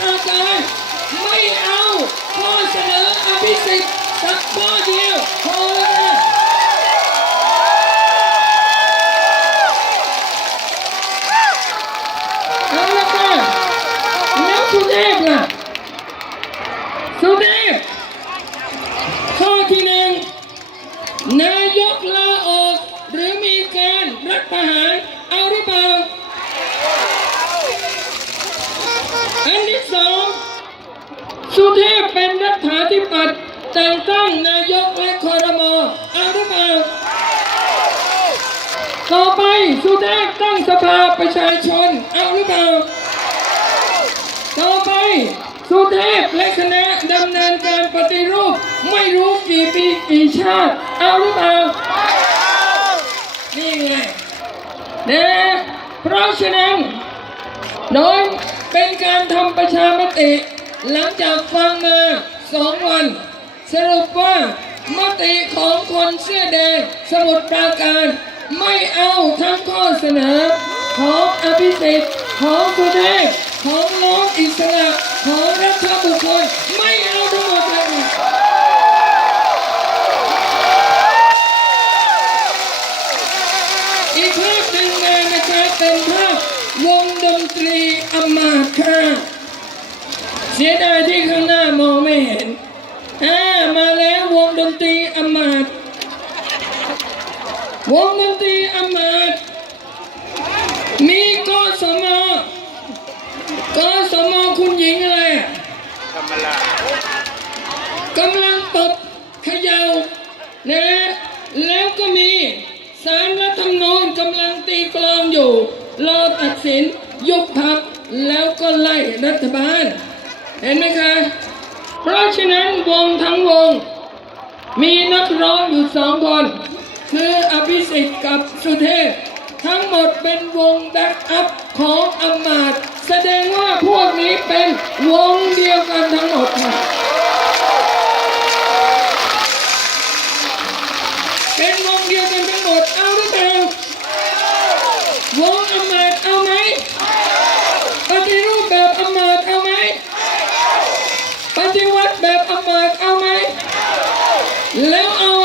ประการไม่เอาข้อเสนออภิสิทธิ์สักข้อเดียวพอแล้วนะเอาละค่ะแล้วสุเทพล่ะสุเทพข้อที่หนึ่งนายกลาออก หรือมีการรัฐประหาร สุเทพเป็นรัฐาธิปัตย์แต่งตั้งนายกและคอรมอเอาหรือเปล่าต่อไปสุเทพตั้งสภาประชาชนเอาหรือเปล่าต่อไปสุเทพและคณะดำเนินการปฏิรูป ไม่รู้กี่ปีกี่ชาติ เอาหรือเปล่านี่ไงนะเพราะฉะนั้นโดยเป็นการทำประชามติ หลังจากฟังมาสองวัน สรุปว่ามติของคนเสื้อแดงสมุทรปราการ ไม่เอาทั้งข้อเสนอ ของอภิสิทธิ์ของสุเทพของน้องอิสระของรัฐบุคคลไม่เอาทั้งหมดเลยอีกภาพหนึ่งมานะครับเป็นภาพวงดนตรีอมาค่ะ สียดายที่ข้างหน้ามองไม่เห็นอ่ามาแล้ววงดนตรีอมาตวงดนตรีอมาตมีกสมกสมคุณหญิงอะไรกำลากำลังตบเขย่านะแล้วก็มีสารรัฐธรรมนูญกำลังตีกลองอยู่ รอตัดสินยุบพักแล้วก็ไล่รัฐบาล เห็นไหมคะ เพราะฉะนั้นวงทั้งวง มีนักร้องอยู่สองคน คืออภิสิทธิ์กับสุเทพ ทั้งหมดเป็นวงแบ็กอัพของอำมา แบบอำมาตย์เอาไหมแล้วเอา